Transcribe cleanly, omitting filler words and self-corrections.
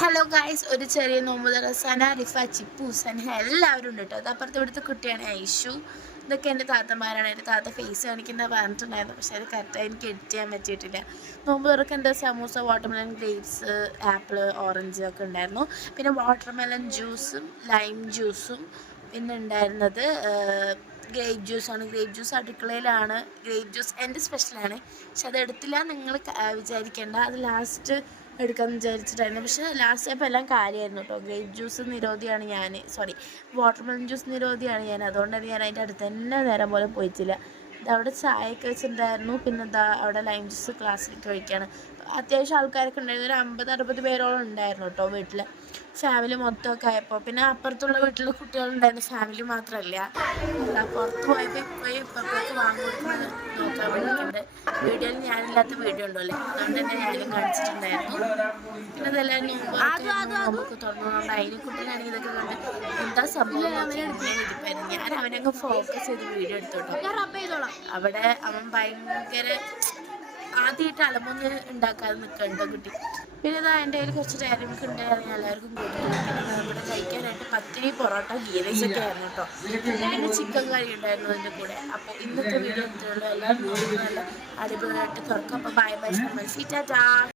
Hello guys, ഒരു ചെറിയ നോമ്പ് സന, റിഫ, ചിപ്പു, സൻഹ എല്ലാവരും ഉണ്ട് കേട്ടോ. അത് അപ്പുറത്തെ ഇവിടുത്തെ കുട്ടിയാണ് ഐഷു. ഇതൊക്കെ എൻ്റെ താത്തമാരാണ്. എൻ്റെ താത്ത ഫേസ് കാണിക്കുന്ന പറഞ്ഞിട്ടുണ്ടായിരുന്നു, പക്ഷേ അത് കറക്റ്റായി എനിക്ക് എഡിറ്റ് ചെയ്യാൻ പറ്റിയിട്ടില്ല. നോമ്പ് തുറക്കേണ്ട samosa, watermelon, grapes, apple, orange ഒക്കെ ഉണ്ടായിരുന്നു. പിന്നെ വാട്ടർമെലൺ ജ്യൂസും ലൈം ജ്യൂസും പിന്നെ ഉണ്ടായിരുന്നത് ഗ്രേപ്പ് ജ്യൂസാണ്. ഗ്രേപ്പ് ജ്യൂസ് അടുക്കളയിലാണ്. ഗ്രേപ്പ് ജ്യൂസ് എൻ്റെ സ്പെഷ്യലാണ്, പക്ഷെ അത് എടുത്തില്ല നിങ്ങൾ വിചാരിക്കേണ്ട. അത് ലാസ്റ്റ് എടുക്കാമെന്ന് വിചാരിച്ചിട്ടായിരുന്നു, പക്ഷേ ലാസ്റ്റ് ആയപ്പോൾ എല്ലാം കാര്യമായിരുന്നു കേട്ടോ. ഗ്രേപ്പ് ജ്യൂസ് നിരോധിയാണ് വാട്ടർമെലൺ ജ്യൂസ് നിരോധിയാണ് ഞാൻ. അതുകൊണ്ടാണ് ഞാൻ അതിൻ്റെ അടുത്ത് തന്നെ നേരം പോലെ പോയിട്ടില്ല. അവിടെ ചായയൊക്കെ വെച്ചിട്ടുണ്ടായിരുന്നു. പിന്നെ അവിടെ ലൈം ജ്യൂസ് ക്ലാസ്സിലേക്ക് കഴിക്കുകയാണ്. അത്യാവശ്യം ആൾക്കാരൊക്കെ ഉണ്ടായിരുന്നു. ഒരു 50-60 പേരോളം ഉണ്ടായിരുന്നു കേട്ടോ വീട്ടിൽ. ഫാമിലി മൊത്തമൊക്കെ ആയപ്പോൾ പിന്നെ അപ്പുറത്തുള്ള വീട്ടിൽ കുട്ടികളുണ്ടായിരുന്നു, ഫാമിലി മാത്രമല്ല. പുറത്ത് പോയപ്പോൾ ഇപ്പോഴേക്ക് വാങ്ങിക്കൊടുക്കുന്നത് നോക്കാൻ വേണ്ടിയിട്ടുണ്ട്. വീഡിയോയിൽ ഞാനില്ലാത്ത വീഡിയോ ഉണ്ടോ അല്ലേ, അതുകൊണ്ട് തന്നെ ഞാനും കാണിച്ചിട്ടുണ്ടായിരുന്നു. പിന്നെ അതെല്ലാം നമുക്ക് തുറന്നുകൊണ്ട് അതിനെ കുട്ടികളാണെങ്കിൽ ഇതൊക്കെ കണ്ട് എന്താ സംഭവം ഇരിപ്പായിരുന്നു. ഞാൻ അവനങ്ങ് ഫോക്കസ് ചെയ്ത് വീഡിയോ എടുത്തോട്ടോ. അവിടെ അവൻ ഭയങ്കര ആദ്യമായിട്ട് അലമൊന്ന് ഉണ്ടാക്കാതെ നിൽക്കണ്ടോ കുട്ടി. പിന്നെ ഇതാ എൻ്റെ കയ്യിൽ കുറച്ച് ഡയറി മിൽക്ക് ഉണ്ടായിരുന്നു, എല്ലാവർക്കും കൊടുത്തു. നമ്മുടെ കഴിക്കാനായിട്ട് പത്തിരി, പൊറോട്ട, ഗീ റൈസ് ഒക്കെ ആയിരുന്നു കേട്ടോ. പിന്നെ ചിക്കൻ കറി ഉണ്ടായിരുന്നു അതിൻ്റെ കൂടെ. അപ്പോൾ ഇന്നത്തെ വീഡിയോ എടുത്തുള്ള എല്ലാവരും നല്ല അടിപൊളിയായിട്ട് തുറക്കാം. അപ്പോൾ ബൈ ബൈ, ടാറ്റാ.